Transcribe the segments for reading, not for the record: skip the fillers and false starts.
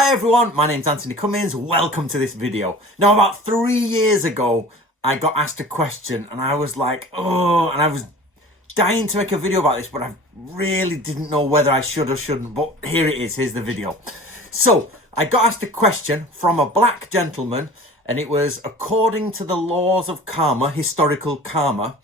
Hi everyone, my name's Anthony Cummins. Welcome to this video. Now, about 3 years ago, I got asked a question and I was like, oh, and I was dying to make a video about this, but I really didn't know whether I should or shouldn't, but here it is, here's the video. So, I got asked a question from a black gentleman, and it was, according to the laws of karma, historical karma,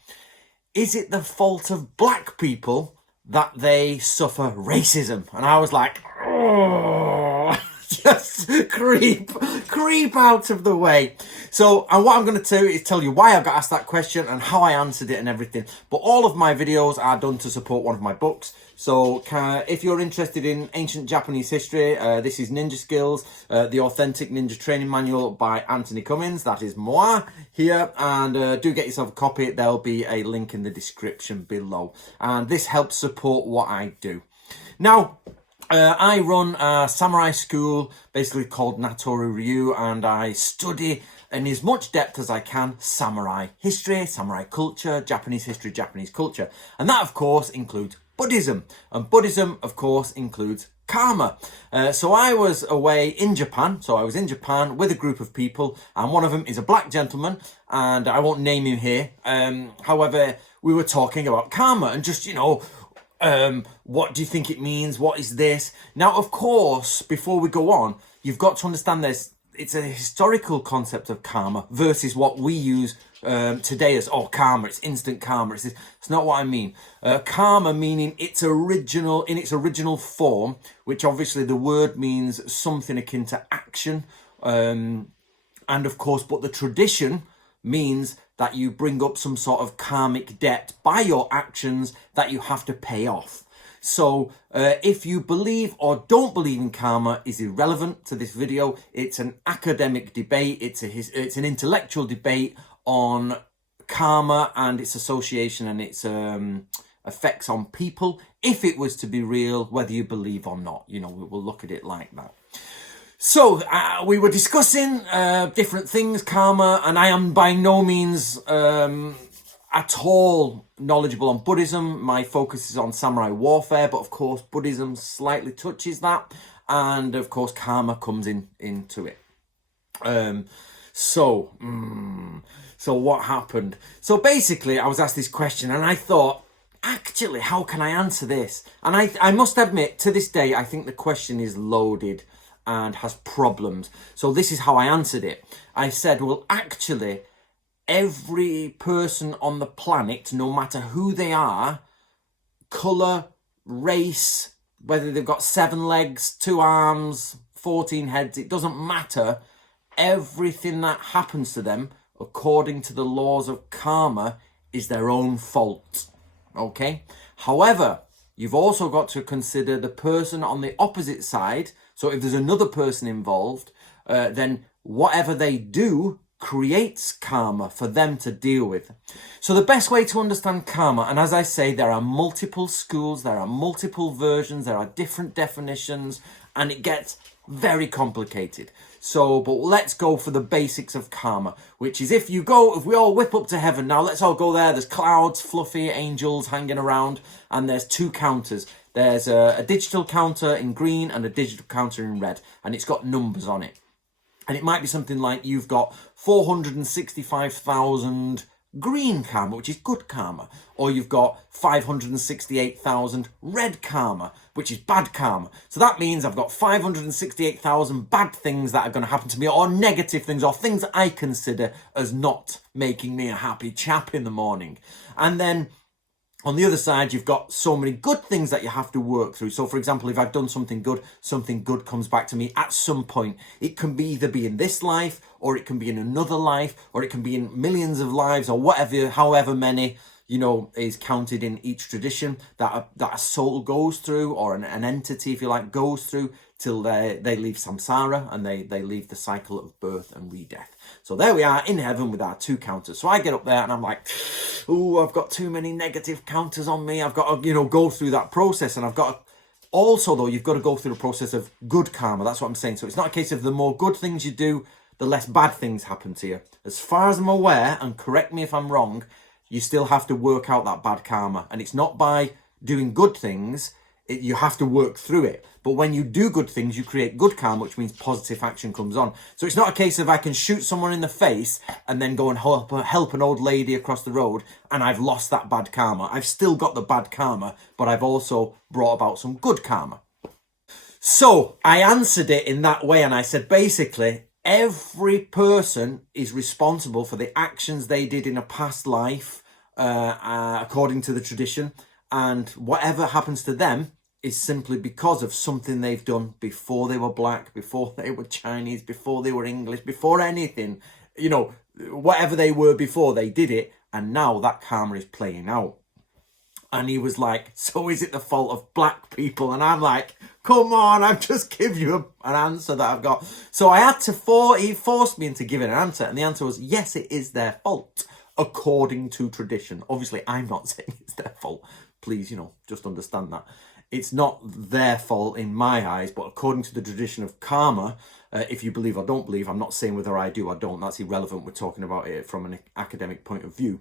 is it the fault of black people that they suffer racism? And I was like, oh, just creep out of the way. So, and what I'm going to do is tell you why I got asked that question and how I answered it and everything. But all of my videos are done to support one of my books. So if you're interested in ancient Japanese history, this is Ninja Skills, the Authentic Ninja Training Manual by Anthony Cummins. That is moi here. And do get yourself a copy. There'll be a link in the description below. And this helps support what I do. Now, I run a samurai school, basically called Natoru Ryu, and I study in as much depth as I can samurai history, samurai culture, Japanese history, Japanese culture. And that, of course, includes Buddhism. And Buddhism, of course, includes karma. So I was away in Japan. So I was in Japan with a group of people, and one of them is a black gentleman, and I won't name him here. However, we were talking about karma and just, what do you think it means? What is this? Now, of course, before we go on, you've got to understand this. It's a historical concept of karma versus what we use today as, karma, it's instant karma. It's not what I mean. Karma meaning in its original form, which obviously the word means something akin to action. And of course, but the tradition means that you bring up some sort of karmic debt by your actions that you have to pay off. So if you believe or don't believe in karma is irrelevant to this video. It's an academic debate. It's an intellectual debate on karma and its association and its effects on people. If it was to be real, whether you believe or not, we'll look at it like that. So we were discussing different things, karma, and I am by no means at all knowledgeable on Buddhism. My focus is on samurai warfare, but of course Buddhism slightly touches that, and of course karma comes into it. So what happened? So basically I was asked this question and I thought, actually, how can I answer this? And I must admit, to this day, I think the question is loaded and has problems. So this is how I answered it. I said, well, actually, every person on the planet, no matter who they are, colour, race, whether they've got 7 legs, 2 arms, 14 heads, it doesn't matter. Everything that happens to them, according to the laws of karma, is their own fault. Okay? However, you've also got to consider the person on the opposite side. So if there's another person involved, then whatever they do creates karma for them to deal with. So the best way to understand karma, and as I say, there are multiple schools, there are multiple versions, there are different definitions, and it gets very complicated. So, but let's go for the basics of karma, which is if we all whip up to heaven, now let's all go there, there's clouds, fluffy angels hanging around, and there's 2 counters. There's a digital counter in green and a digital counter in red, and it's got numbers on it. And it might be something like you've got 465,000 green karma, which is good karma, or you've got 568,000 red karma, which is bad karma. So that means I've got 568,000 bad things that are going to happen to me, or negative things, or things that I consider as not making me a happy chap in the morning. And then on the other side, you've got so many good things that you have to work through. So, for example, if I've done something good comes back to me at some point. It can either be in this life, or it can be in another life, or it can be in millions of lives, or whatever, however many, is counted in each tradition that a soul goes through, or an entity, if you like, goes through till they leave samsara and they leave the cycle of birth and re-death. So there we are in heaven with our 2 counters. So I get up there and I'm like, oh, I've got too many negative counters on me. I've got to, go through that process. And I've got to, also though, you've got to go through the process of good karma. That's what I'm saying. So it's not a case of the more good things you do, the less bad things happen to you. As far as I'm aware, and correct me if I'm wrong, you still have to work out that bad karma. And it's not by doing good things, You have to work through it. But when you do good things, you create good karma, which means positive action comes on. So it's not a case of I can shoot someone in the face and then go and help an old lady across the road and I've lost that bad karma. I've still got the bad karma, but I've also brought about some good karma. So I answered it in that way, and I said, basically, every person is responsible for the actions they did in a past life, according to the tradition, and whatever happens to them is simply because of something they've done before they were black, before they were Chinese, before they were English, before anything, you know, whatever they were before they did it, and now that karma is playing out. And he was like, so is it the fault of black people? And I'm like, come on, I've just given you an answer that I've got. So I had to, he forced me into giving an answer. And the answer was, yes, it is their fault, according to tradition. Obviously, I'm not saying it's their fault. Please, you know, just understand that. It's not their fault in my eyes, but according to the tradition of karma, if you believe or don't believe, I'm not saying whether I do or don't. That's irrelevant. We're talking about it from an academic point of view.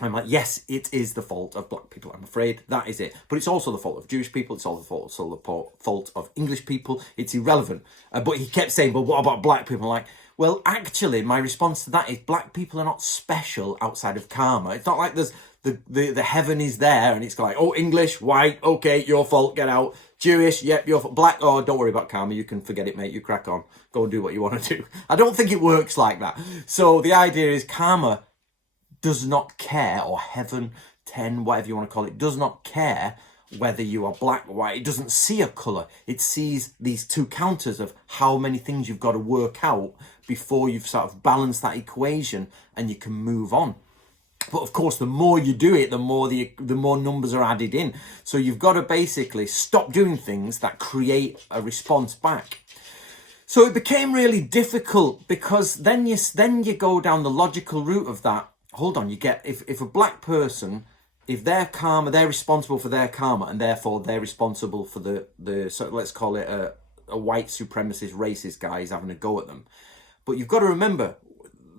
I'm like, yes, it is the fault of black people. I'm afraid that is it. But it's also the fault of Jewish people. It's also the fault of English people. It's irrelevant. But he kept saying, but what about black people? I'm like, well, actually, my response to that is black people are not special outside of karma. It's not like there's the heaven is there and it's like, oh, English, white, okay, your fault, get out. Jewish, yep, your fault. Black, oh, don't worry about karma. You can forget it, mate. You crack on. Go and do what you want to do. I don't think it works like that. So the idea is karma does not care, or heaven, 10, whatever you want to call it, does not care whether you are black or white. It doesn't see a colour. It sees these two counters of how many things you've got to work out before you've sort of balanced that equation and you can move on. But of course, the more you do it, the more numbers are added in. So you've got to basically stop doing things that create a response back. So it became really difficult because then you go down the logical route of that. Hold on, you get, if a black person, if their karma, they're responsible for their karma, and therefore they're responsible for the so let's call it a white supremacist racist guy is having a go at them. But you've got to remember,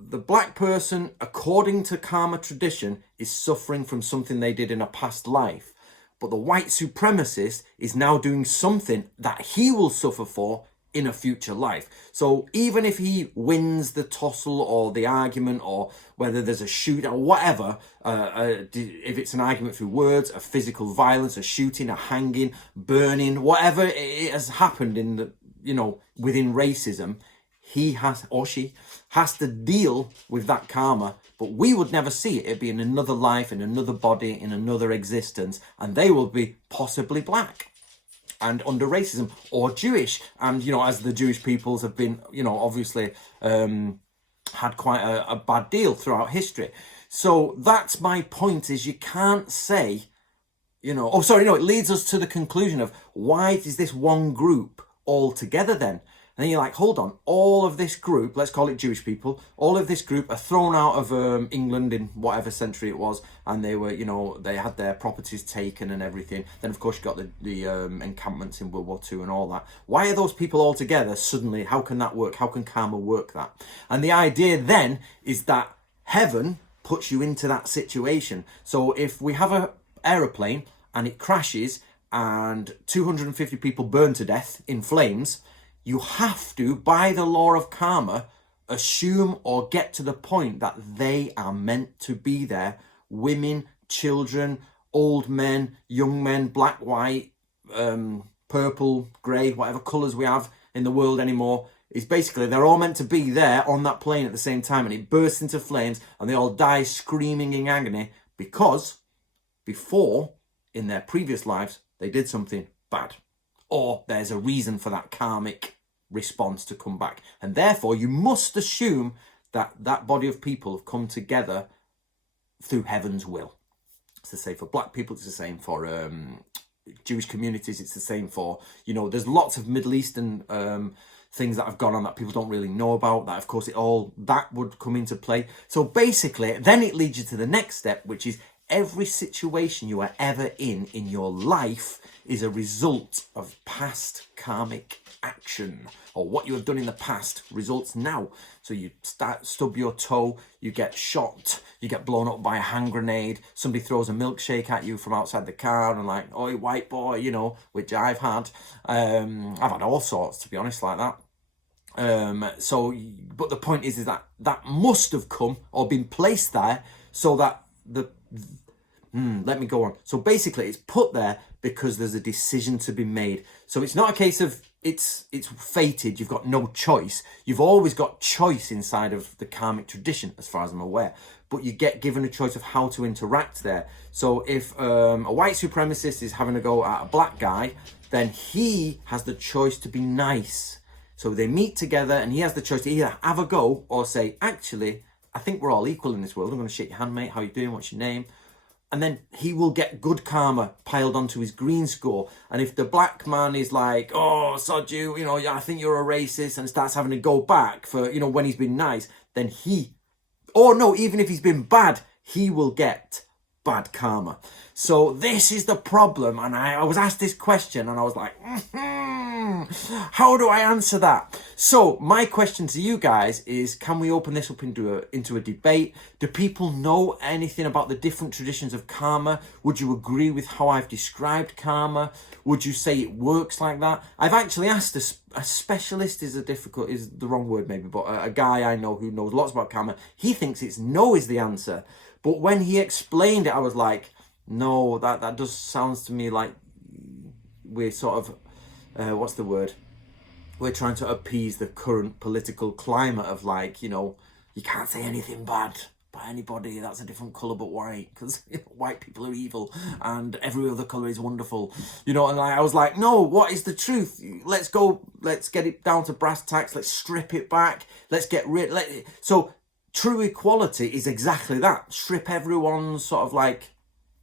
the black person, according to karma tradition, is suffering from something they did in a past life. But the white supremacist is now doing something that he will suffer for in a future life. So even if he wins the tussle or the argument, or whether there's a shoot or whatever, if it's an argument through words, a physical violence, a shooting, a hanging, burning, whatever it has happened in the, you know, within racism, he has, or she has to deal with that karma. But we would never see it. It'd be in another life, in another body, in another existence, and they will be possibly black and under racism, or Jewish. And, you know, as the Jewish peoples have been, you know, obviously had quite a bad deal throughout history. So that's my point, is you can't say, you know, oh, sorry, no, it leads us to the conclusion of why is this one group all together then? And then you're like, hold on, all of this group, let's call it Jewish people, all of this group are thrown out of England in whatever century it was, and they were, you know, they had their properties taken and everything. Then, of course, you got the encampments in World War II and all that. Why are those people all together suddenly? How can that work? How can karma work that? And the idea then is that heaven puts you into that situation. So if we have an aeroplane and it crashes and 250 people burn to death in flames, you have to, by the law of karma, assume or get to the point that they are meant to be there. Women, children, old men, young men, black, white, purple, grey, whatever colours we have in the world anymore, is basically they're all meant to be there on that plane at the same time, and it bursts into flames and they all die screaming in agony because before, in their previous lives, they did something bad. Or there's a reason for that karmic response to come back. And therefore, you must assume that that body of people have come together through heaven's will. It's the same for black people. It's the same for Jewish communities. It's the same for, you know, there's lots of Middle Eastern things that have gone on that people don't really know about. That, of course, that would come into play. So basically, then it leads you to the next step, which is every situation you are ever in your life is a result of past karmic action, or what you have done in the past results now. So you stub your toe, you get shot, you get blown up by a hand grenade, somebody throws a milkshake at you from outside the car and like, oi, white boy, you know, which I've had. I've had all sorts, to be honest, like that. But the point is that that must have come or been placed there so that let me go on. So basically it's put there because there's a decision to be made. So it's not a case of it's fated, you've got no choice. You've always got choice inside of the karmic tradition, as far as I'm aware. But you get given a choice of how to interact there. So if a white supremacist is having a go at a black guy, then he has the choice to be nice. So they meet together and he has the choice to either have a go or say, actually, I think we're all equal in this world. I'm going to shake your hand, mate. How you doing? What's your name? And then he will get good karma piled onto his green score. And if the black man is like, oh, sod you, you know, I think you're a racist, and starts having to go back for, you know, when he's been nice, then even if he's been bad, he will get bad karma. So this is the problem. And I was asked this question and I was like, how do I answer that? So my question to you guys is, can we open this up into a debate? Do people know anything about the different traditions of karma? Would you agree with how I've described karma? Would you say it works like that? I've actually asked a specialist, is the wrong word maybe, but a guy I know who knows lots about karma. He thinks it's no is the answer. But when he explained it, I was like, no, that does sounds to me like we're sort of, what's the word? We're trying to appease the current political climate of like, you know, you can't say anything bad by anybody that's a different colour but white, because you know, white people are evil and every other colour is wonderful, you know. And I was like, no, what is the truth? Let's get it down to brass tacks. Let's strip it back. Let's get rid. So true equality is exactly that. Strip everyone's sort of like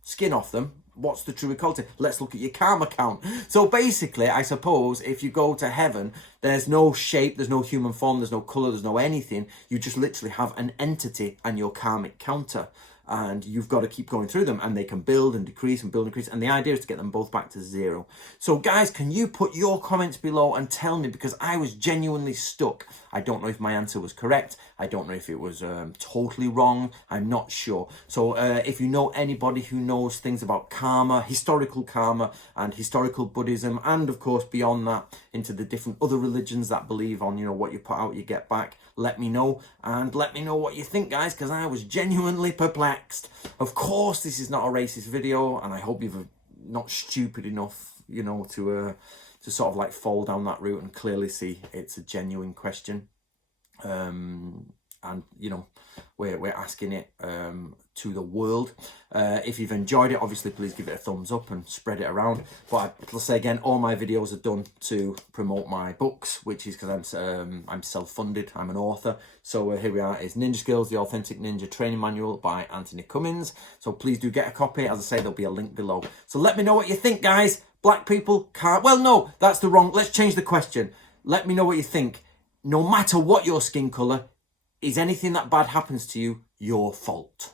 skin off them. What's the true equality? Let's look at your karma count. So basically, I suppose if you go to heaven, there's no shape, there's no human form, there's no colour, there's no anything. You just literally have an entity and your karmic counter. And you've got to keep going through them, and they can build and decrease and build and decrease. And the idea is to get them both back to zero. So guys, can you put your comments below and tell me, because I was genuinely stuck. I don't know if my answer was correct. I don't know if it was totally wrong. I'm not sure. So if you know anybody who knows things about karma, historical karma and historical Buddhism, and of course beyond that into the different other religions that believe on, you know, what you put out, you get back, let me know. And let me know what you think, guys, because I was genuinely perplexed. Of course, this is not a racist video, and I hope you're not stupid enough, you know, to sort of like fall down that route and clearly see it's a genuine question. And you know, we're asking it to the world. If you've enjoyed it, obviously please give it a thumbs up and spread it around. But I'll say again, all my videos are done to promote my books, which is because I'm self-funded. I'm an author. So here we are, is Ninja Skills, the Authentic Ninja Training Manual by Anthony Cummins. So please do get a copy. As I say, there'll be a link below. So let me know what you think, guys. Black people can't, well, no, that's the wrong, let's change the question. Let me know what you think. No matter what your skin colour, is anything that bad happens to you your fault?